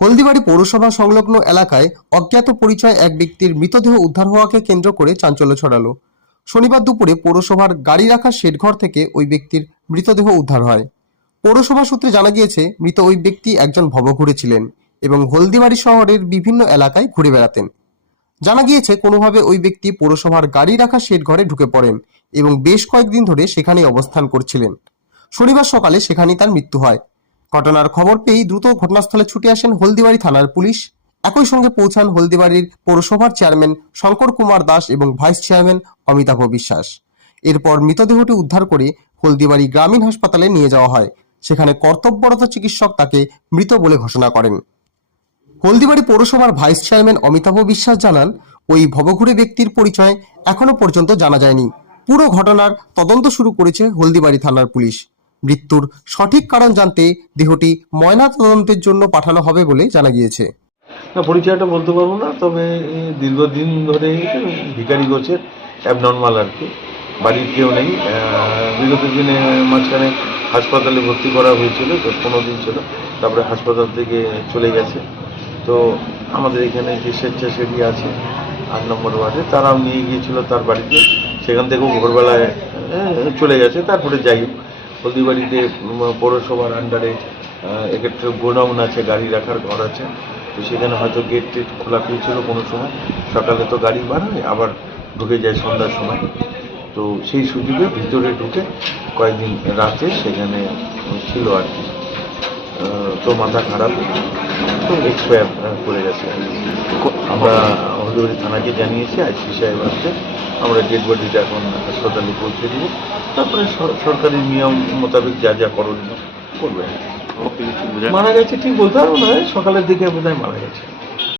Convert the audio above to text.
হলদিবাড়ি পৌরসভা সংলগ্ন এলাকায় অজ্ঞাত পরিচয় এক ব্যক্তির মৃতদেহ উদ্ধার হওয়াকে কেন্দ্র করে চাঞ্চল্য ছড়ালো। শনিবার দুপুরে পৌরসভার গাড়ি রাখার শেডঘর থেকে ওই ব্যক্তির মৃতদেহ উদ্ধার হয়। পৌরসভা সূত্রে জানা গিয়েছে, মৃত ওই ব্যক্তি একজন ভবঘুরে ছিলেন এবং হলদিবাড়ি শহরের বিভিন্ন এলাকায় ঘুরে বেড়াতেন। জানা গিয়েছে, কোনোভাবে ওই ব্যক্তি পৌরসভার গাড়ি রাখার শেড ঘরে ঢুকে পড়েন এবং বেশ কয়েকদিন ধরে সেখানে অবস্থান করছিলেন। শনিবার সকালে সেখানেই তার মৃত্যু হয়। ঘটনার খবর পেয়েই দ্রুত ঘটনাস্থলে ছুটে আসেন হলদিবাড়ি থানার পুলিশ। একই সঙ্গে পৌঁছান হলদিবাড়ির পৌরসভার চেয়ারম্যান শঙ্কর কুমার দাস এবং ভাইস চেয়ারম্যান অমিতাভ বিশ্বাস। এরপর মৃতদেহটি উদ্ধার করে হলদিবাড়ি গ্রামীণ হাসপাতালে নিয়ে যাওয়া হয়। সেখানে কর্তব্যরত চিকিৎসক তাকে মৃত বলে ঘোষণা করেন। হলদিবাড়ি পৌরসভার ভাইস চেয়ারম্যান অমিতাভ বিশ্বাস জানান, ওই ভবঘুরে ব্যক্তির পরিচয় এখনও পর্যন্ত জানা যায়নি। পুরো ঘটনার তদন্ত শুরু করেছে হলদিবাড়ি থানার পুলিশ। মৃত্যুর সঠিক কারণ জানতে দেহটি ময়না তদন্তের জন্য পাঠানো হবে বলে জানা গিয়েছে। না, পরিচয়টা বলতে পারব না, তবে দীর্ঘদিন ধরে ভিকারি গোছের অ্যাবনর্মাল আর কি। বাড়ির কেউ নেই। বিগত দিনে মাঝখানে হাসপাতালে ভর্তি করা হয়েছিল দশ পনেরো দিন ছিল। তারপরে হাসপাতাল থেকে চলে গেছে। তো আমাদের এখানে যে স্বেচ্ছাসেবী আছে, আট নম্বর ওয়ার্ডে, তারাও নিয়ে গিয়েছিল তার বাড়িতে। সেখান থেকেও ভোরবেলায় চলে গেছে, তারপরে যাই হোক। হলদিবাড়িতে পৌরসভার আন্ডারে এক্ষেত্রে গোডাউন আছে গাড়ি রাখার ঘর আছে। তো সেখানে হয়তো গেট টেট খোলা পেয়েছিল কোনো সময়। সকালে তো গাড়ি বার হয় আবার ঢুকে যায় সন্ধ্যার সময়। তো সেই সুযোগে ভিতরে ঢুকে কয়েকদিন রাতে সেখানে ছিল আর কি। তো মাথা খারাপ। তো এক্সপায়ার করে গেছে। আমরা হলদিবাড়ি থানাকে জানিয়েছি আইসি সাহেব আসছে। আমরা ডেড বডিটা এখন হাসপাতালে পৌঁছে দিব। তারপরে সরকারি নিয়ম মোতাবেক যা যা করণীয় করবে। মারা গেছে ঠিক বলতে পারব না সকালের দিকে বোধহয় মারা গেছে।